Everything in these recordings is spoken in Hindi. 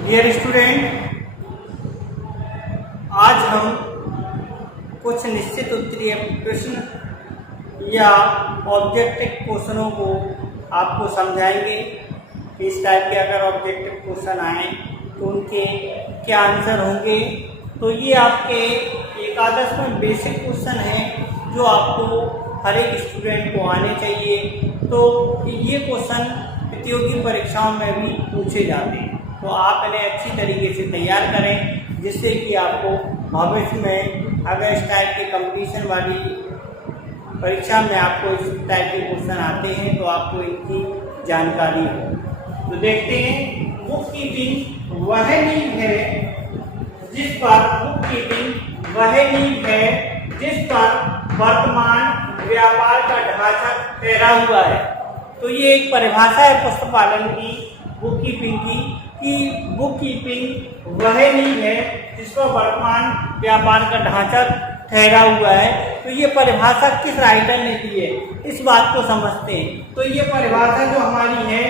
डियर स्टूडेंट, आज हम कुछ निश्चित उत्तरीय प्रश्न या ऑब्जेक्टिव क्वेश्चनों को आपको समझाएंगे कि इस टाइप के अगर ऑब्जेक्टिव क्वेश्चन आए तो उनके क्या आंसर होंगे। तो ये आपके एकादश में बेसिक क्वेश्चन हैं जो आपको हर एक स्टूडेंट को आने चाहिए। तो ये क्वेश्चन प्रतियोगी परीक्षाओं में भी पूछे जाते हैं, तो आप इन्हें अच्छी तरीके से तैयार करें जिससे कि आपको भविष्य में अगर इस टाइप के कंपटीशन वाली परीक्षा में आपको इस टाइप के क्वेश्चन आते हैं तो आपको इनकी जानकारी हो। तो देखते हैं, बुक कीपिंग वह नींव है जिस पर जिस पर वर्तमान व्यापार का ढांचा ठहरा हुआ है। तो ये एक परिभाषा है पुस्तक की, बुक कीपिंग की, कि बुक कीपिंग वह नींव है जिस पर वर्तमान व्यापार का ढांचा ठहरा हुआ है। तो ये परिभाषा किस राइटर ने दी है, इस बात को समझते हैं। तो ये परिभाषा जो हमारी है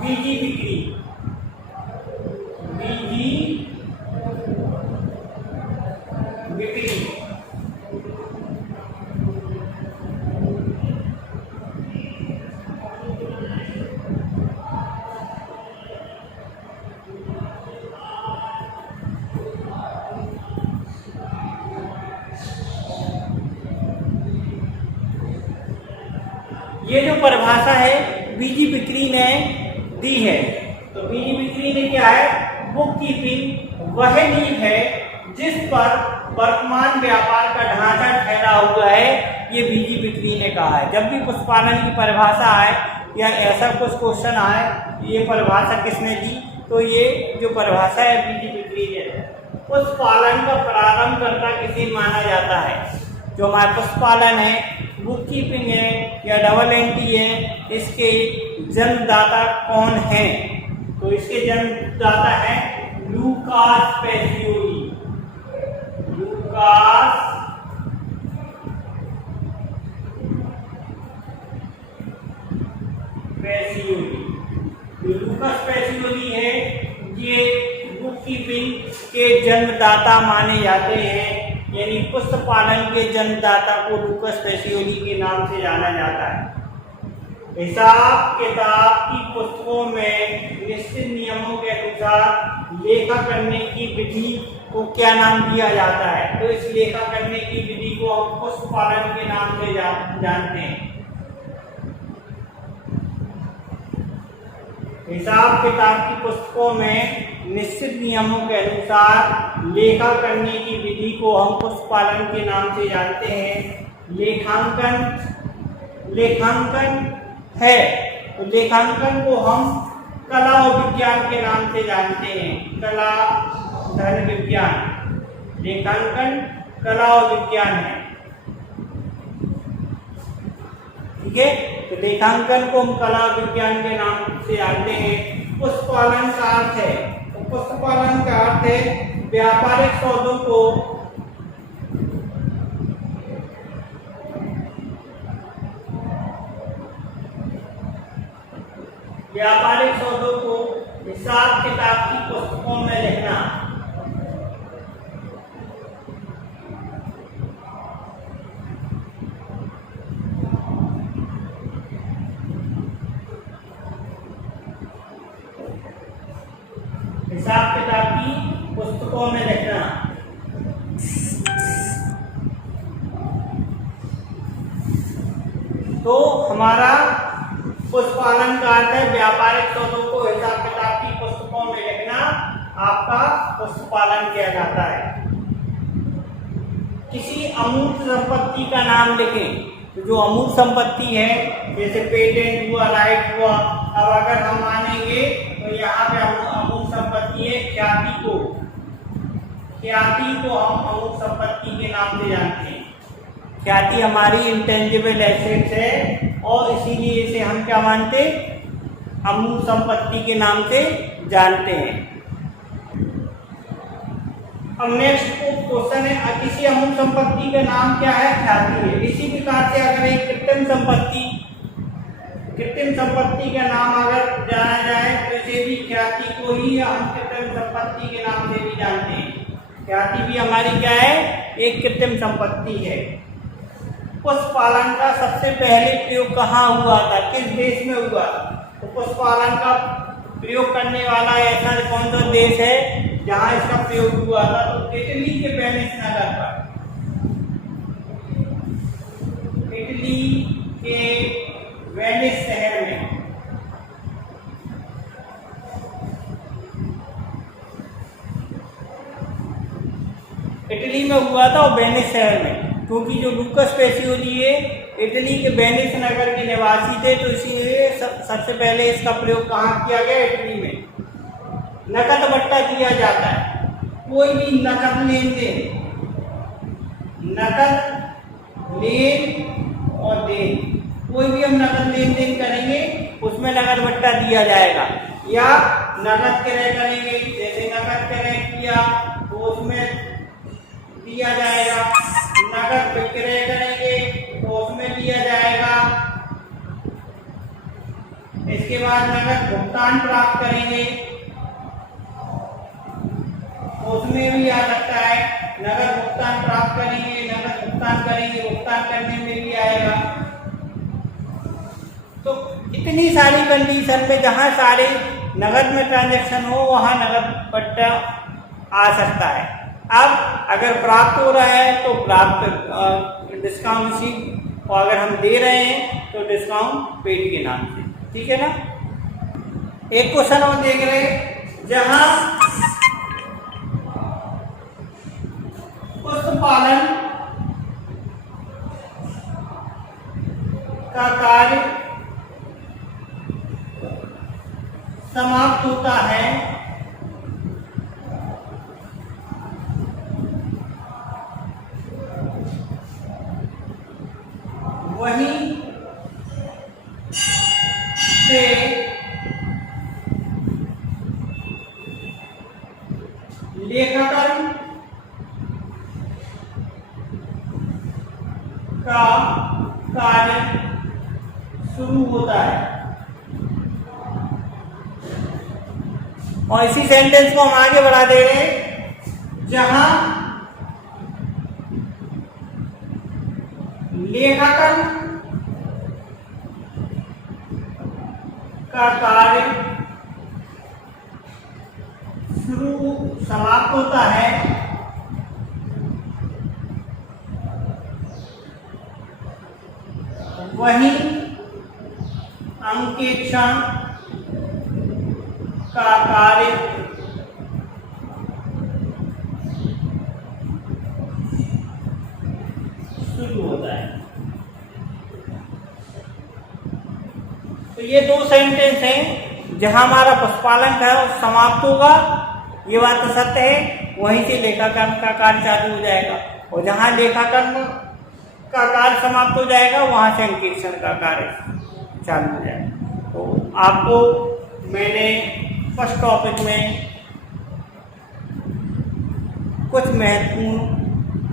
बीजी बिक्री, ये जो परिभाषा है बीजी बिक्री ने दी है। तो बीजी बिक्री ने क्या है, बुक कीपिंग वह नींव है जिस पर वर्तमान व्यापार का ढांचा ठहरा हुआ है, ये बीजी बिक्री ने कहा है। जब भी पुष्पालन की परिभाषा आए या ऐसा कुछ क्वेश्चन आए, ये परिभाषा किसने दी, तो ये जो परिभाषा है बीजी बिक्री ने। पुष्पालन का प्रारंभकर्ता किसे माना जाता है, जो हमारा पुष्पालन है, बुक कीपिंग है या डबल एंट्री है, इसके जन्मदाता कौन है। तो इसके जन्मदाता है लूकास पेसियोली। लूकास पेसियोली है, ये बुक कीपिंग के जन्मदाता माने जाते हैं, यानी पुस्तपालन के जन्मदाता को लूकास पेसियोली के नाम से जाना जाता है। हिसाब किताब की पुस्तकों में निश्चित नियमों के अनुसार लेखा करने की विधि को क्या नाम दिया जाता है, तो इस लेखा करने की विधि को हम पुस्तपालन के नाम से जानते हैं। हिसाब किताब की पुस्तकों में निश्चित नियमों के अनुसार लेखा करने की विधि को हम पुस्तपालन के नाम से जानते हैं। लेखांकन है, तो लेखांकन को हम कला और विज्ञान के नाम से जानते हैं। कला धन विज्ञान, लेखांकन कला और विज्ञान है, ठीक है। तो लेखांकन को हम कला विज्ञान के नाम से जानते हैं। पुस्तपालन का अर्थ है, तो पुस्तपालन का अर्थ है व्यापारिक सौदों को हिसाब किताब की पुस्तकों में लिखना। हिसाब किताब की पुस्तकों में लिखना। तो हमारा पुस्तपालन का अर्थ है व्यापारिक सौदों को हिसाब किताब की पुस्तकों में लिखना, आपका पुस्तपालन किया जाता है। किसी अमूर्त संपत्ति का नाम लिखें, तो जो अमूर्त संपत्ति है जैसे पेटेंट हुआ, राइट हुआ, अब अगर हम मानेंगे तो यहाँ पे अमूर्त संपत्ति है ख्याति को हम अमूर्त संपत्ति के नाम से जानते हैं। ख्याति हमारी इंटेंजिबल एसेट्स है और इसीलिए इसे हम क्या मानते, अमूर्त संपत्ति के नाम से जानते हैं। अब नेक्स्ट क्वेश्चन है, किसी अमूर्त संपत्ति का नाम क्या है, ख्याति है। इसी प्रकार से अगर एक कृत्रिम संपत्ति का नाम अगर जाना जाए तो इसे भी ख्याति को ही हम कृत्रिम संपत्ति के नाम से भी जानते हैं। ख्याति भी हमारी क्या है, एक कृत्रिम संपत्ति है। पशुपालन का सबसे पहले प्रयोग कहाँ हुआ था, किस देश में हुआ? तो पशुपालन का प्रयोग करने वाला ऐसा कौन सा देश है जहाँ इसका प्रयोग हुआ था? तो इटली के वेनिस नगर पर, इटली के वेनिस शहर में। इटली में हुआ था और वेनिस शहर में, क्योंकि जो लूकस पेसियोली है इटली के वेनिस नगर के निवासी थे, तो इसीलिए सबसे पहले इसका प्रयोग कहाँ किया गया? इटली में। नकद बट्टा किया जाता है, कोई भी नकद लेन देन, नकद लेन और देन, कोई भी हम नकद लेन देन करेंगे उसमें नकद बट्टा दिया जाएगा, या नकद क्रय करेंगे, जैसे नकद क्रय किया तो उसमें दिया जाएगा, नकद विक्रय करेंगे तो उसमें दिया जाएगा, इसके बाद नकद भुगतान प्राप्त करेंगे उसमें भी आ सकता है, नकद भुगतान प्राप्त करेंगे, नकद भुगतान करेंगे, भुगतान करने में भी आएगा। तो इतनी सारी कंडीशन में जहाँ सारे नकद में ट्रांजैक्शन हो वहाँ नकद बट्टा आ सकता है। अब अगर प्राप्त हो रहा है तो प्राप्त डिस्काउंट रिसीव, और अगर हम दे रहे हैं तो डिस्काउंट पेड के नाम से, ठीक है ना। एक क्वेश्चन और देख रहे हैं, जहां पशुपालन का कार्य समाप्त होता है, वहीं से लेखाकरण का कार्य शुरू होता है। और इसी सेंटेंस को हम आगे बढ़ा दे रहे हैं, जहां लेखाकरण का कार्य समाप्त होता है, वहीं अंकेक्षण का कार्य शुरू होता है। तो ये दो सेंटेंस हैं, जहां हमारा पशुपालन का समाप्त होगा, ये बात तो सत्य है, वहीं से लेखाकरण का कार्य चालू हो जाएगा, और जहां लेखाकरण का कार्य समाप्त हो जाएगा वहां से अंकेक्षण का कार्य चालू हो जाएगा। तो आपको मैंने फर्स्ट टॉपिक में कुछ महत्वपूर्ण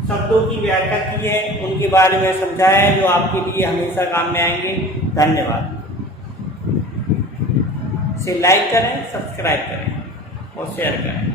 शब्दों की व्याख्या की है, उनके बारे में समझाया है, जो आपके लिए हमेशा काम में आएंगे। धन्यवाद। इसे लाइक करें, सब्सक्राइब करें और शेयर करें।